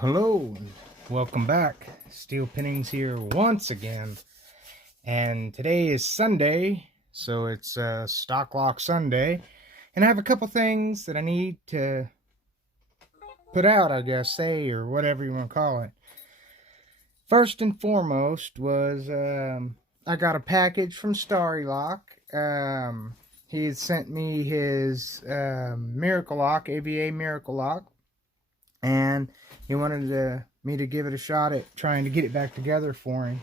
Hello, and welcome back. Steel Pinnings here once again, and today is Sunday, so it's Stock Lock Sunday, and I have a couple things that I need to put out, I guess, say, or whatever you want to call it. First and foremost was I got a package from Starrylock. He had sent me his Miracle Lock, AVA Miracle Lock, and he wanted me to give it a shot at trying to get it back together for him.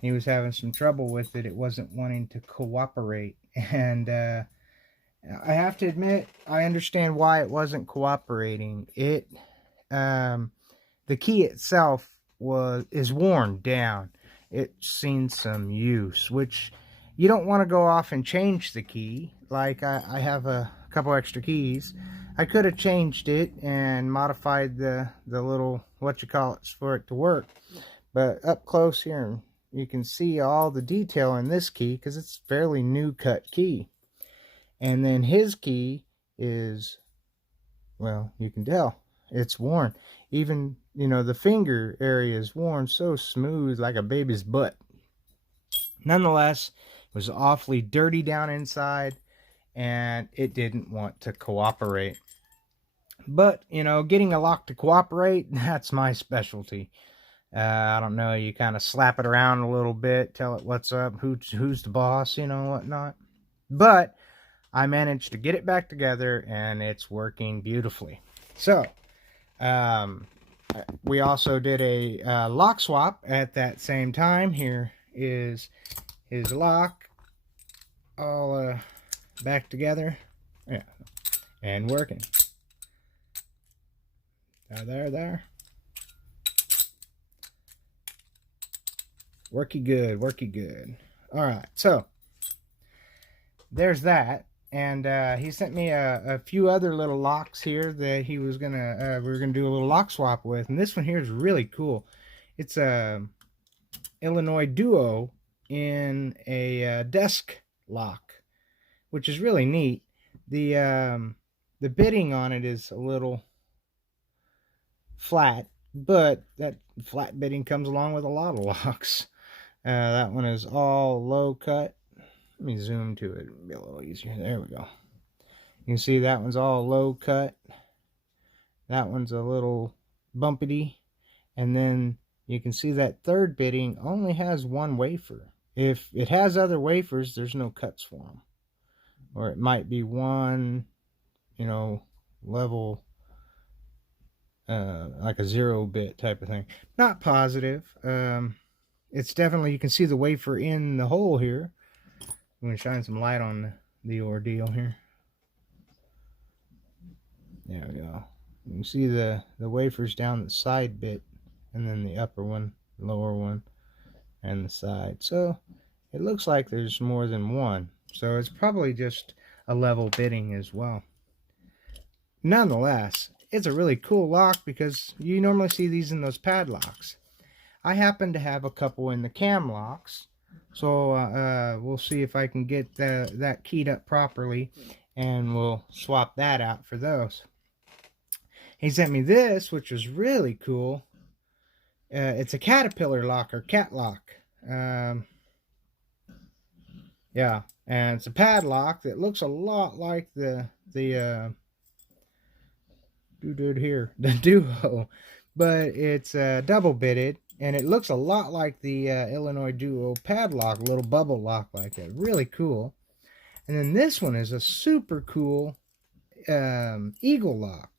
He was having some trouble with it. It wasn't wanting to cooperate. And I have to admit, I understand why it wasn't cooperating. The key itself is worn down. It's seen some use, which you don't want to go off and change the key. Like I have a couple extra keys. I could have changed it and modified the little for it to work, but up close here you can see all the detail in this key because it's a fairly new cut key. And then his key is, well, you can tell it's worn. Even, the finger area is worn so smooth like a baby's butt. Nonetheless, it was awfully dirty down inside, and it didn't want to cooperate. But, getting a lock to cooperate, that's my specialty. I don't know, you kind of slap it around a little bit, tell it what's up, who's the boss, whatnot. But I managed to get it back together, and it's working beautifully. So, we also did a lock swap at that same time. Here is his lock, all back together, yeah, and working. There. Worky good. Alright, so there's that. And he sent me a few other little locks here that he was gonna we were gonna do a little lock swap with. And this one here is really cool. It's a Illinois Duo in a desk lock, which is really neat. The bitting on it is a little flat, but that flat bitting comes along with a lot of locks. That one is all low cut. Let me zoom to it. It'll be a little easier. There we go. You can see that one's all low cut. That one's a little bumpity. And then you can see that third bitting only has one wafer. If it has other wafers, there's no cuts for them. Or it might be one, level, like a 0-bit type of thing. Not positive. It's definitely, you can see the wafer in the hole here. I'm going to shine some light on the ordeal here. There we go. You can see the wafers down the side bit, and then the upper one, lower one, and the side. So it looks like there's more than one. So it's probably just a level bitting as well. Nonetheless, it's a really cool lock because you normally see these in those padlocks. I happen to have a couple in the cam locks. So we'll see if I can get that keyed up properly, and we'll swap that out for those. He sent me this, which was really cool. It's a caterpillar lock, or cat lock. Yeah, and it's a padlock that looks a lot like the Duo, but it's double bitted. And it looks a lot like the Illinois Duo padlock, a little bubble lock like that. Really cool. And then this one is a super cool eagle lock.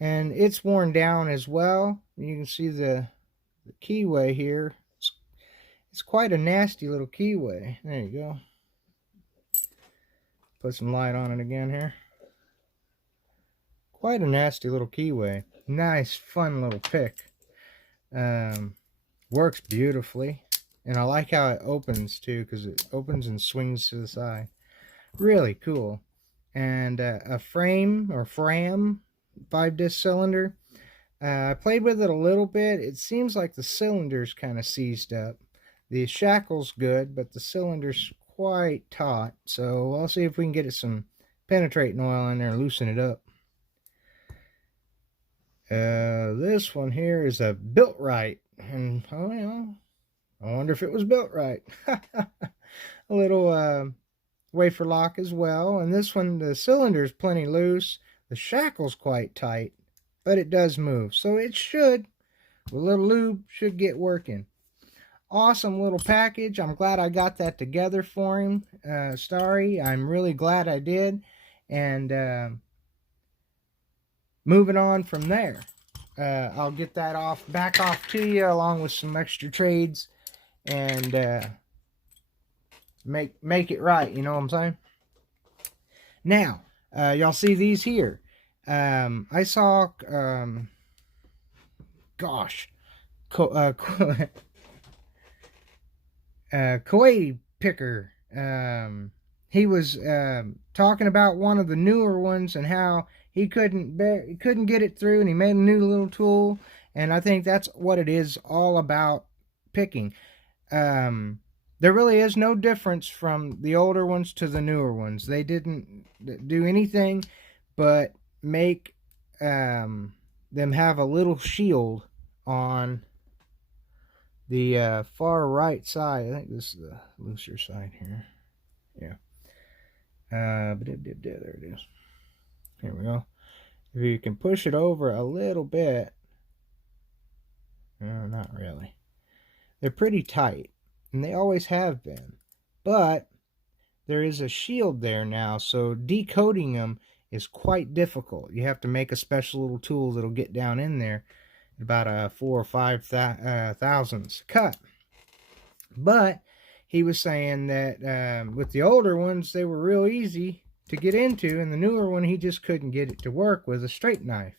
And it's worn down as well. You can see the keyway here. It's quite a nasty little keyway. There you go. Put some light on it again here. Quite a nasty little keyway. Nice, fun little pick. Works beautifully, and I like how it opens too, because it opens and swings to the side. Really cool. And a frame 5-disc cylinder. I played with it a little bit. It seems like the cylinder's kind of seized up. The shackle's good, but the cylinder's quite taut. So I'll see if we can get it some penetrating oil in there and loosen it up. This one here is a built right, and oh, you know, I wonder if it was built right. A little wafer lock as well, and this one, the cylinder is plenty loose. The shackle's quite tight, but it does move, so it should, with a little lube, should get working. Awesome little package. I'm glad I got that together for him, Starry. I'm really glad I did. And moving on from there, I'll get that back off to you along with some extra trades, and make it right. You know what I'm saying? Now, y'all see these here. I saw, gosh, Kuwaiti picker. He was talking about one of the newer ones and how he couldn't get it through, and he made a new little tool. And I think that's what it is all about, picking. There really is no difference from the older ones to the newer ones. They didn't do anything but make them have a little shield on the far right side. I think this is the looser side here. Yeah. There it is. Here we go. If you can push it over a little bit. No, not really. They're pretty tight, and they always have been. But there is a shield there now, so decoding them is quite difficult. You have to make a special little tool that'll get down in there about a 4 or 5 thousandths cut. But he was saying that with the older ones, they were real easy to get into, and the newer one, he just couldn't get it to work with a straight knife.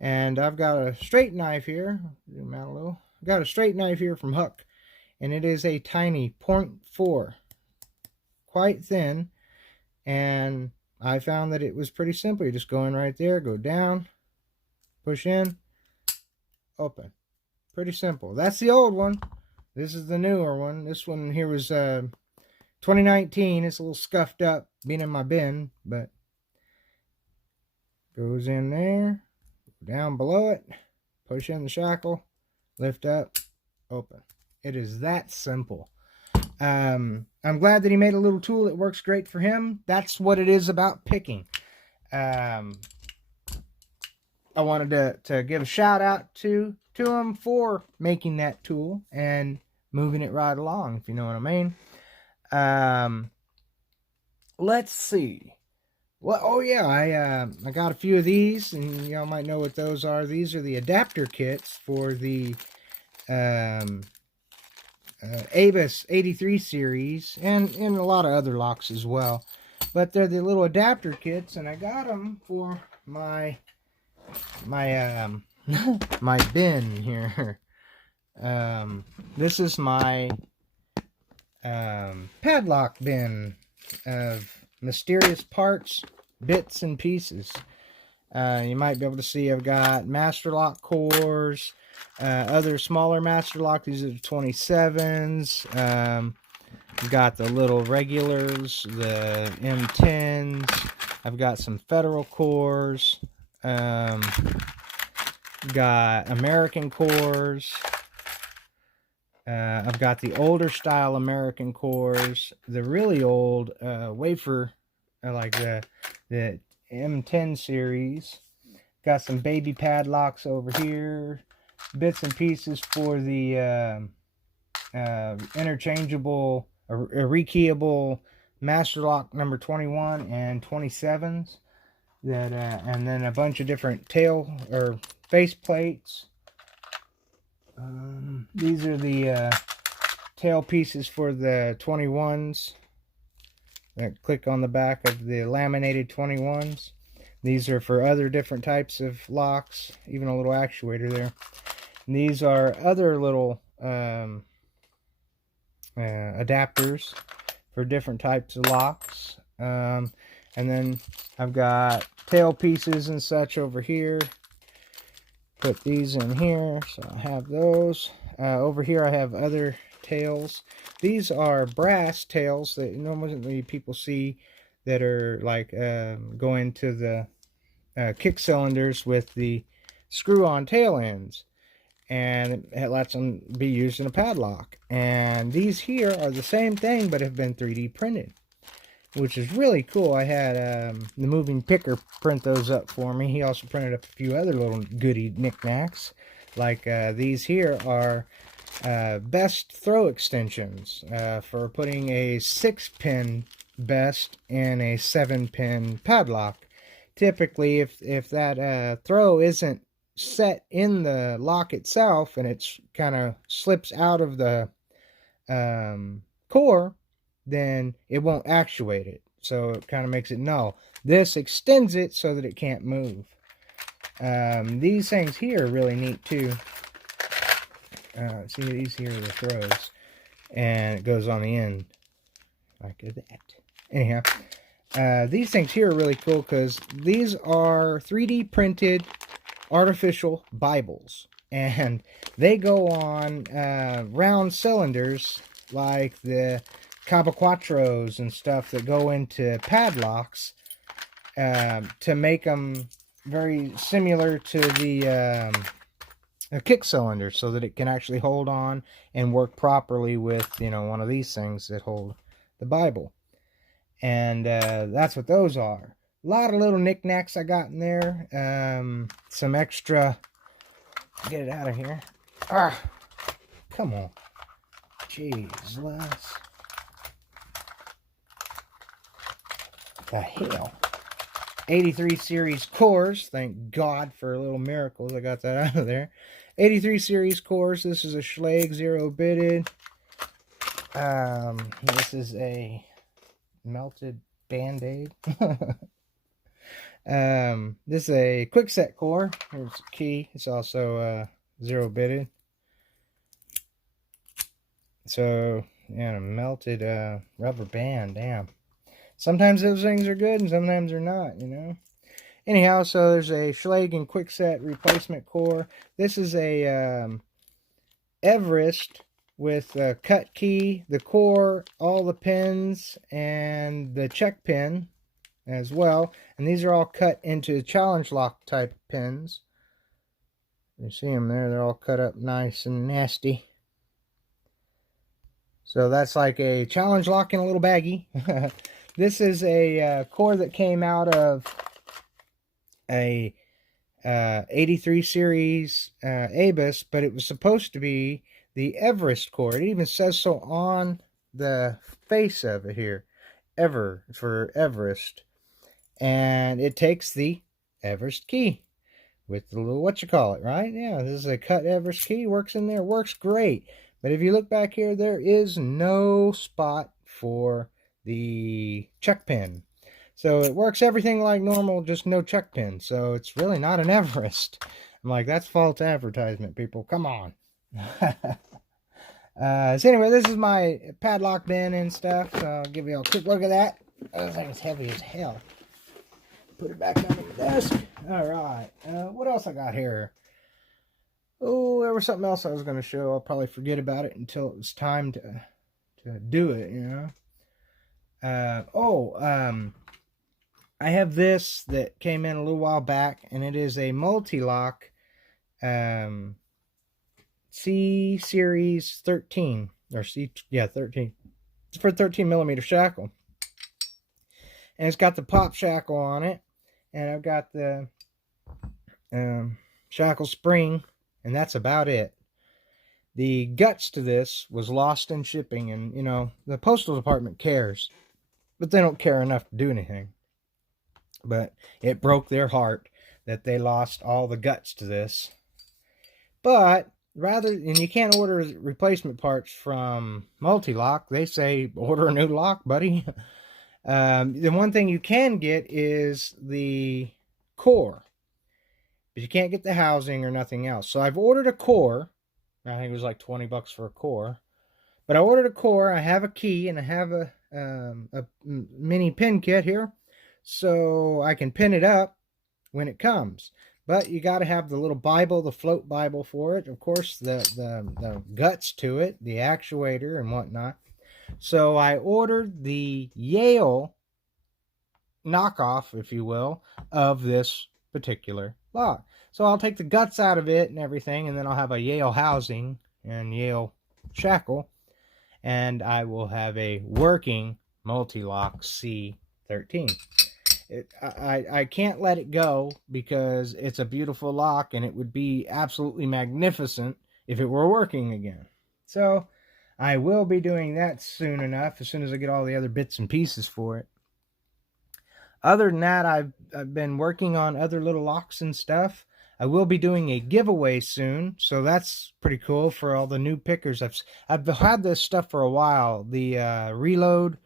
And I've got a straight knife here. Zoom out a little. I've got a straight knife here from Huck, and it is a tiny 0.4, quite thin. And I found that it was pretty simple. You just go in right there, go down, push in, open. Pretty simple. That's the old one. This is the newer one. This one here was 2019. It's a little scuffed up, being in my bin, but goes in there, down below it, push in the shackle, lift up, open. It is that simple. I'm glad that he made a little tool that works great for him. That's what it is about picking. I wanted to give a shout out to him for making that tool and moving it right along, if you know what I mean. Let's see. Well, oh yeah, I got a few of these, and y'all might know what those are. These are the adapter kits for the Abus 83 series, and a lot of other locks as well. But they're the little adapter kits, and I got them for my my bin here. This is my padlock bin of mysterious parts, bits, and pieces. You might be able to see I've got master lock cores, other smaller master lock. These are the 27s. Got the little regulars, the M10s. I've got some federal cores. Got American cores. I've got the older style American cores, the really old wafer, like the M10 series. Got some baby padlocks over here, bits and pieces for the interchangeable, rekeyable master lock number 21 and 27s. That and then a bunch of different tail or face plates. These are the tail pieces for the 21s that click on the back of the laminated 21s. These are for other different types of locks, even a little actuator there. And these are other little adapters for different types of locks. And then I've got tail pieces and such over here. Put these in here, so I have those. Over here I have other tails. These are brass tails that normally people see that are like going to the kick cylinders with the screw-on tail ends, and it lets them be used in a padlock. And these here are the same thing, but have been 3D printed, which is really cool. I had the moving picker print those up for me. He also printed up a few other little goody knickknacks. Like these here are best throw extensions for putting a 6-pin best in a 7-pin padlock. Typically, if that throw isn't set in the lock itself and it's kind of slips out of the core, then it won't actuate it. So it kind of makes it null. This extends it so that it can't move. These things here are really neat too. See, these here are the throws, and it goes on the end like that. Anyhow, these things here are really cool because these are 3D printed artificial Bibles, and they go on round cylinders like the Cabo Quattros and stuff that go into padlocks to make them very similar to the a kick cylinder, so that it can actually hold on and work properly with, you know, one of these things that hold the Bible. And that's what those are. A lot of little knickknacks I got in there. Some extra. Get it out of here. Ah, come on. Jeez, Les. The hell. 83 series cores. Thank God for little miracles. I got that out of there. 83 series cores. This is a Schlage 0-bitted. This is a melted Band-Aid. This is a quickset core. Here's the key. It's also 0-bitted. So, yeah, a melted rubber band. Damn. Sometimes those things are good and sometimes they're not, you know. Anyhow, so there's a Schlage and quickset replacement core. This is a Everest with a cut key, the core, all the pins, and the check pin as well. And these are all cut into challenge lock type pins. You see them there, they're all cut up nice and nasty. So that's like a challenge lock in a little baggie. This is a core that came out of a 83 series Abus, but it was supposed to be the Everest core. It even says so on the face of it here. Ever for Everest. And it takes the Everest key with the little whatchamacallit, right? Yeah, this is a cut Everest key. Works in there. Works great. But if you look back here, there is no spot for the check pin. So it works everything like normal, just no check pin. So it's really not an Everest. I'm like, that's false advertisement, people. Come on. So anyway, this is my padlock bin and stuff. So I'll give you a quick look at that. This thing's heavy as hell. Put it back under the desk. All right. What else I got here? Oh, there was something else I was going to show. I'll probably forget about it until it was time to do it, you know. I have this that came in a little while back, and it is a multi-lock C Series 13, or 13. It's for 13 millimeter shackle, and it's got the pop shackle on it, and I've got the shackle spring, and that's about it. The guts to this was lost in shipping, and you know, the postal department cares, but they don't care enough to do anything. But it broke their heart that they lost all the guts to this. But and you can't order replacement parts from Multi-Lock. They say order a new lock, buddy. The one thing you can get is the core, but you can't get the housing or nothing else. So I've ordered a core. I think it was like $20 for a core. But I ordered a core. I have a key, and I have a mini pin kit here, so I can pin it up when it comes. But you got to have the little Bible, the float Bible for it. Of course, the guts to it, the actuator and whatnot. So I ordered the Yale knockoff, if you will, of this particular lock. So I'll take the guts out of it and everything, and then I'll have a Yale housing and Yale shackle, and I will have a working multi-lock C13. I can't let it go because it's a beautiful lock, and it would be absolutely magnificent if it were working again. So I will be doing that soon enough, as soon as I get all the other bits and pieces for it. Other than that, I've been working on other little locks and stuff. I will be doing a giveaway soon, so that's pretty cool for all the new pickers. I've had this stuff for a while. The reload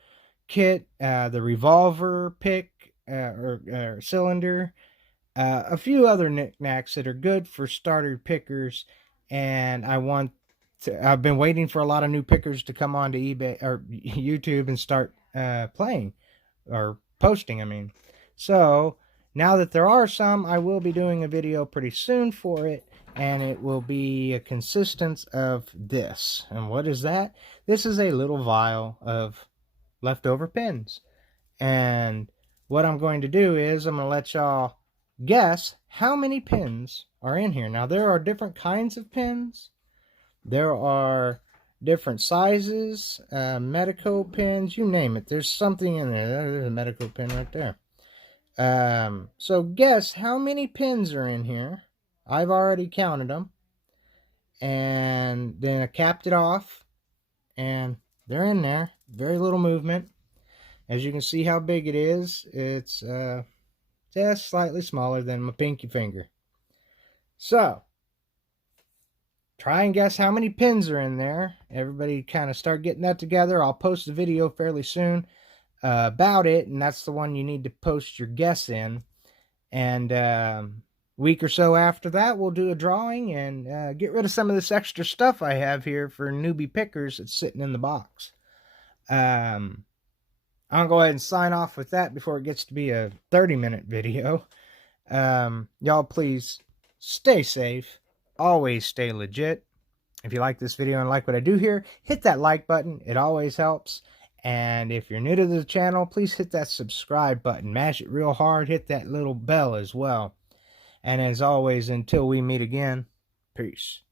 kit, the revolver pick or cylinder, a few other knickknacks that are good for starter pickers, and I've been waiting for a lot of new pickers to come onto eBay or YouTube and start playing or posting, I mean. So now that there are some, I will be doing a video pretty soon for it, and it will be a consistence of this. And what is that? This is a little vial of leftover pins. And what I'm going to do is I'm going to let y'all guess how many pins are in here. Now, there are different kinds of pins. There are different sizes, Medico pins, you name it. There's something in there. There's a Medico pin right there. So guess how many pins are in here. I've already counted them. And then I capped it off. And they're in there. Very little movement. As you can see how big it is. It's just slightly smaller than my pinky finger. So try and guess how many pins are in there. Everybody kind of start getting that together. I'll post a video fairly soon about it, and that's the one you need to post your guess in. And week or so after that, we'll do a drawing and get rid of some of this extra stuff I have here for newbie pickers that's sitting in the box. I'll go ahead and sign off with that before it gets to be a 30-minute video. Y'all please stay safe. Always stay legit. If you like this video and like what I do here, hit that like button. It always helps. And if you're new to the channel, please hit that subscribe button. Mash it real hard. Hit that little bell as well. And as always, until we meet again, peace.